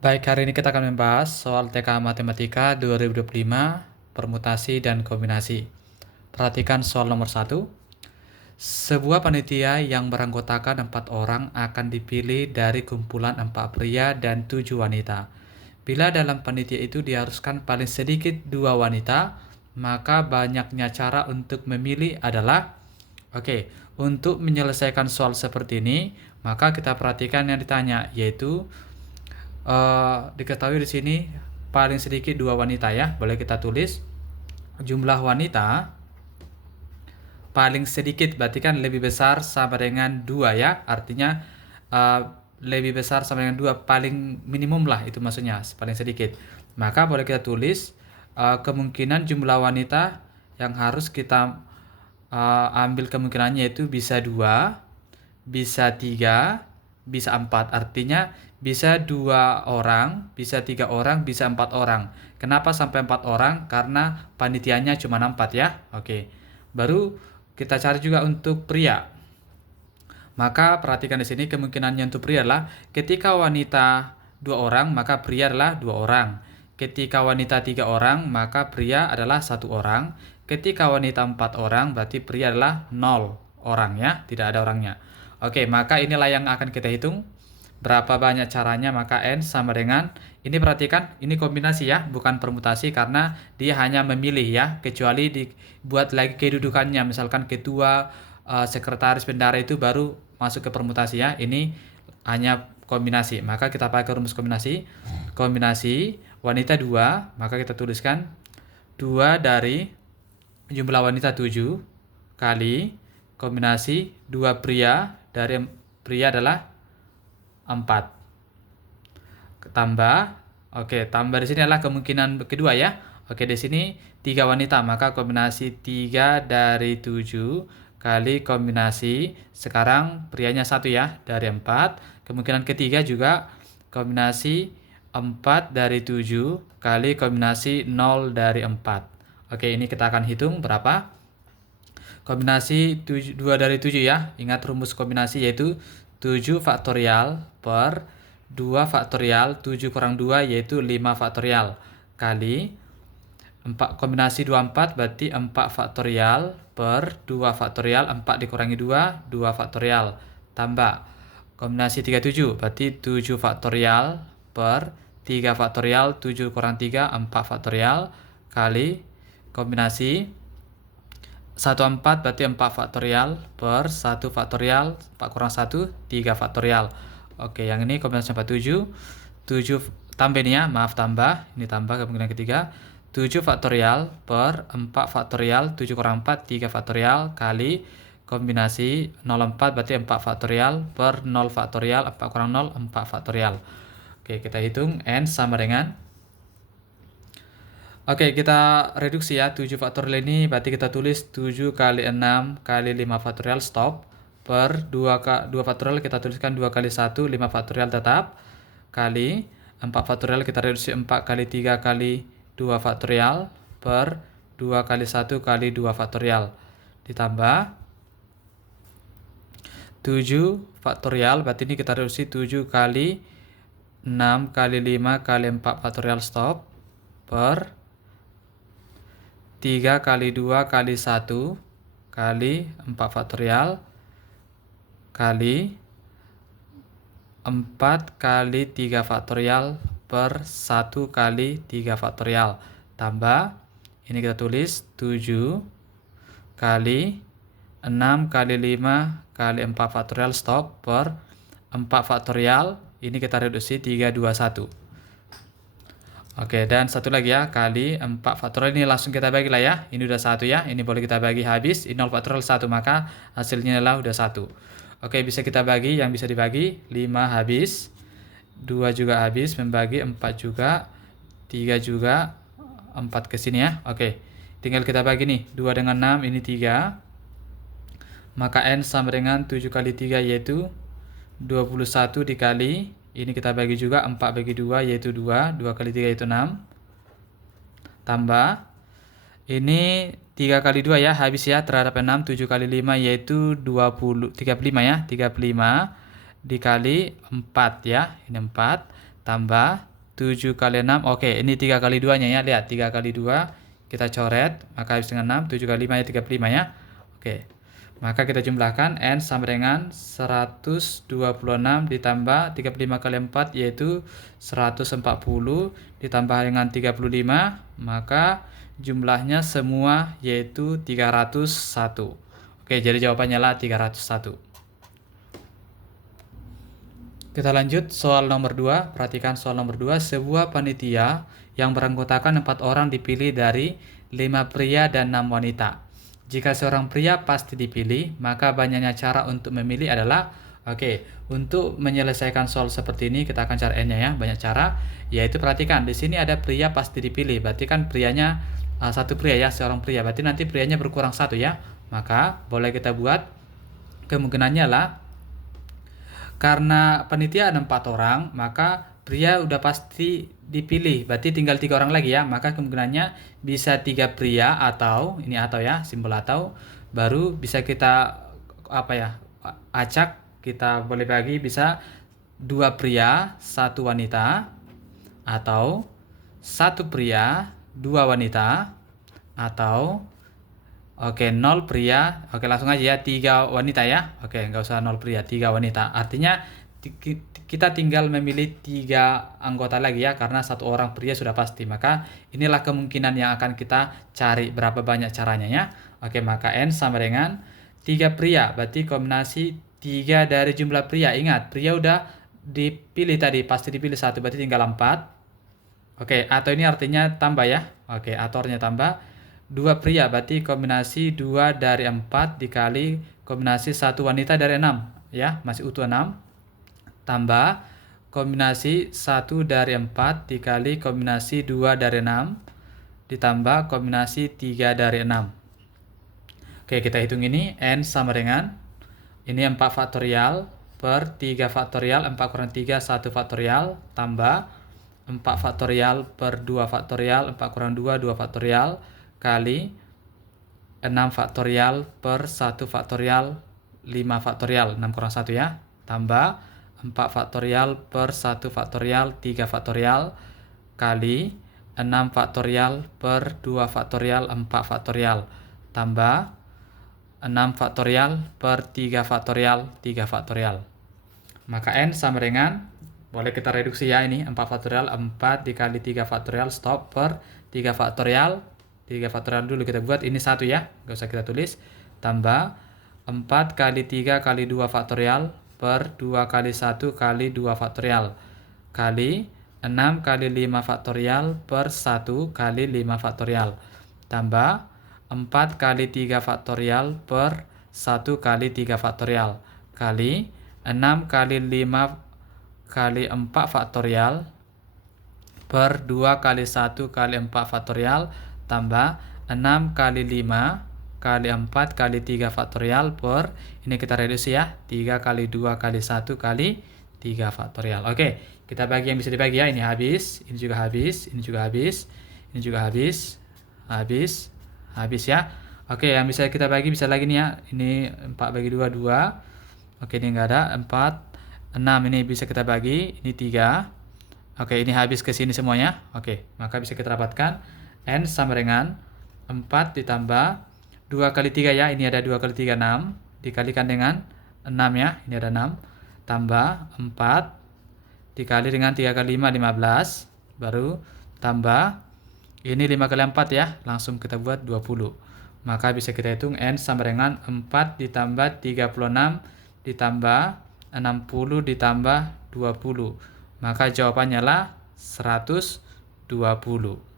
Baik, hari ini kita akan membahas soal TK Matematika 2025, permutasi dan kombinasi. Perhatikan soal nomor 1. Sebuah panitia yang beranggotakan 4 orang akan dipilih dari kumpulan 4 pria dan 7 wanita. Bila dalam panitia itu diharuskan paling sedikit 2 wanita, maka banyaknya cara untuk memilih adalah untuk menyelesaikan soal seperti ini, maka kita perhatikan yang ditanya, yaitu diketahui di sini paling sedikit 2 wanita ya. Boleh kita tulis jumlah wanita paling sedikit berarti kan lebih besar sama dengan 2 ya. Artinya lebih besar sama dengan 2, paling minimum lah itu maksudnya, paling sedikit. Maka boleh kita tulis kemungkinan jumlah wanita yang harus kita ambil kemungkinannya itu bisa 2, bisa 3, bisa 4. Artinya bisa 2 orang, bisa 3 orang, bisa 4 orang. Kenapa sampai 4 orang? Karena panitianya cuma 4 ya. Oke. Baru kita cari juga untuk pria. Maka perhatikan di sini kemungkinannya untuk pria adalah ketika wanita 2 orang, maka pria adalah 2 orang. Ketika wanita 3 orang, maka pria adalah 1 orang. Ketika wanita 4 orang, berarti pria adalah 0 orang ya, tidak ada orangnya. Oke, maka inilah yang akan kita hitung. Berapa banyak caranya, maka N sama dengan, ini perhatikan, ini kombinasi ya, bukan permutasi karena dia hanya memilih ya, kecuali dibuat lagi kedudukannya, misalkan ketua, sekretaris, bendara itu baru masuk ke permutasi ya, ini hanya kombinasi, maka kita pakai rumus kombinasi. Kombinasi wanita 2, maka kita tuliskan 2 dari jumlah wanita 7 kali kombinasi 2 pria dari pria adalah 4 tambah, tambah di sini adalah kemungkinan kedua ya. Di sini 3 wanita, maka kombinasi 3 dari 7 kali kombinasi, sekarang prianya 1 ya, dari 4. Kemungkinan ketiga juga kombinasi 4 dari 7 kali kombinasi 0 dari 4. Ini kita akan hitung berapa. Kombinasi 2 dari 7 ya. Ingat rumus kombinasi yaitu 7 faktorial per 2 faktorial, 7 kurang 2 yaitu 5 faktorial, kali 4, kombinasi 24 berarti 4 faktorial per 2 faktorial, 4 dikurangi 2, 2 faktorial, tambah kombinasi 37 berarti 7 faktorial per 3 faktorial, 7 kurang 3, 4 faktorial, kali kombinasi 14 berarti 4 faktorial per 1 faktorial, 4 kurang 1, 3 faktorial. Yang ini kombinasi 47, 7 tambah ini ya, maaf tambah, ini tambah kemungkinan ketiga, 7 faktorial per 4 faktorial, 7 kurang 4, 3 faktorial, kali kombinasi 04 berarti 4 faktorial per 0 faktorial, 4 kurang 0, 4 faktorial. Kita hitung N sama dengan, kita reduksi ya, 7 faktorial ini berarti kita tulis 7 kali 6 kali 5 faktorial stop, per 2 faktorial kita tuliskan 2 kali 1, 5 faktorial tetap, kali 4 faktorial kita reduksi 4 kali 3 kali 2 faktorial, per 2 kali 1 kali 2 faktorial, ditambah 7 faktorial, berarti ini kita reduksi 7 kali 6 kali 5 kali 4 faktorial stop, per 3 kali 2 kali 1 kali 4 faktorial, kali 4 kali 3 faktorial per 1 kali 3 faktorial, tambah, ini kita tulis 7 kali 6 kali 5 kali 4 faktorial stop, per 4 faktorial, ini kita reduksi 3, 2, 1. Dan satu lagi ya, kali 4 faktorial, ini langsung kita bagi lah ya. Ini udah 1 ya, ini boleh kita bagi habis. Ini 0 faktorial 1, maka hasilnya adalah udah 1. Bisa kita bagi, yang bisa dibagi 5 habis, 2 juga habis, membagi 4 juga, 3 juga, 4 ke sini ya. Tinggal kita bagi nih, 2 dengan 6 ini 3. Maka N sama dengan 7 kali 3 yaitu 21 dikali, ini kita bagi juga 4 bagi 2 yaitu 2, 2 kali 3 yaitu 6, tambah ini 3 kali 2 ya, habis ya terhadap 6, 7 kali 5 yaitu 35 ya, 35 dikali 4 ya, ini 4, tambah 7 kali 6. Oke, ini 3 kali 2-nya ya. Lihat, 3 kali 2 kita coret, maka habis dengan 6. 7 kali 5 ya 35 ya. Oke. Maka kita jumlahkan N sama dengan 126 ditambah 35 kali 4 yaitu 140 ditambah dengan 35, maka jumlahnya semua yaitu 301. Oke, jadi jawabannya lah 301. Kita lanjut soal nomor 2. Perhatikan soal nomor 2. Sebuah panitia yang beranggotakan 4 orang dipilih dari 5 pria dan 6 wanita. Jika seorang pria pasti dipilih, maka banyaknya cara untuk memilih adalah, untuk menyelesaikan soal seperti ini kita akan cari N-nya ya, banyak cara. Yaitu perhatikan, di sini ada pria pasti dipilih, berarti kan prianya satu pria ya, seorang pria. Berarti nanti prianya berkurang satu ya. Maka boleh kita buat kemungkinannya lah, karena panitia ada 4 orang, maka pria udah pasti dipilih, berarti tinggal 3 orang lagi ya. Maka kemungkinannya bisa 3 pria atau ini atau ya, simbol atau, baru bisa kita acak, kita boleh bagi bisa 2 pria 1 wanita, atau 1 pria 2 wanita, atau 0 pria. Langsung aja ya, 3 wanita ya. Nggak usah 0 pria, 3 wanita. Artinya kita tinggal memilih 3 anggota lagi ya, karena 1 orang pria sudah pasti. Maka inilah kemungkinan yang akan kita cari, berapa banyak caranya ya. Maka N sama dengan 3 pria, berarti kombinasi 3 dari jumlah pria. Ingat, pria udah dipilih tadi, pasti dipilih 1, berarti tinggal 4. Atau ini artinya tambah ya. Atau artinya tambah. 2 pria, berarti kombinasi 2 dari 4 dikali kombinasi 1 wanita dari 6 ya, masih utuh 6, tambah kombinasi 1 dari 4 dikali kombinasi 2 dari 6 ditambah kombinasi 3 dari 6. Kita hitung ini. N sama dengan ini 4 faktorial per 3 faktorial, 4 kurang 3 1 faktorial, tambah 4 faktorial per 2 faktorial, 4 kurang 2 2 faktorial, kali 6 faktorial per 1 faktorial 5 faktorial, 6 kurang 1 ya, tambah 4 faktorial per 1 faktorial 3 faktorial, kali 6 faktorial per 2 faktorial 4 faktorial, tambah 6 faktorial per 3 faktorial 3 faktorial. Maka N sama dengan, boleh kita reduksi ya, ini 4 faktorial, 4 dikali 3 faktorial, stop, per 3 faktorial. 3 faktorial dulu kita buat, ini 1 ya, nggak usah kita tulis, tambah 4 kali 3 kali 2 faktorial per 2 kali 1 kali 2 faktorial, kali 6 kali 5 faktorial per 1 kali 5 faktorial, tambah 4 kali 3 faktorial per 1 kali 3 faktorial, kali 6 kali 5 kali 4 faktorial per 2 kali 1 kali 4 faktorial, tambah 6 kali 5 kali 4 kali 3 faktorial per, ini kita reduksi ya, 3 kali 2 kali 1 kali 3 faktorial. Kita bagi yang bisa dibagi ya, ini habis, ini juga habis, ini juga habis, ini juga habis, habis ya. Yang bisa kita bagi bisa lagi nih ya, ini 4 bagi 2 2. Ini enggak ada, 4 6, ini bisa kita bagi, ini 3. Ini habis ke sini semuanya. Maka bisa kita dapatkan N sama dengan 4 ditambah 2 kali 3 ya, ini ada 2 kali 3 6, dikalikan dengan 6 ya, ini ada 6, tambah 4 dikali dengan 3 kali 5 15, baru tambah ini 5 kali 4 ya, langsung kita buat 20. Maka bisa kita hitung N sama dengan 4 ditambah 36 ditambah 60 ditambah 20. Maka jawabannya lah 120.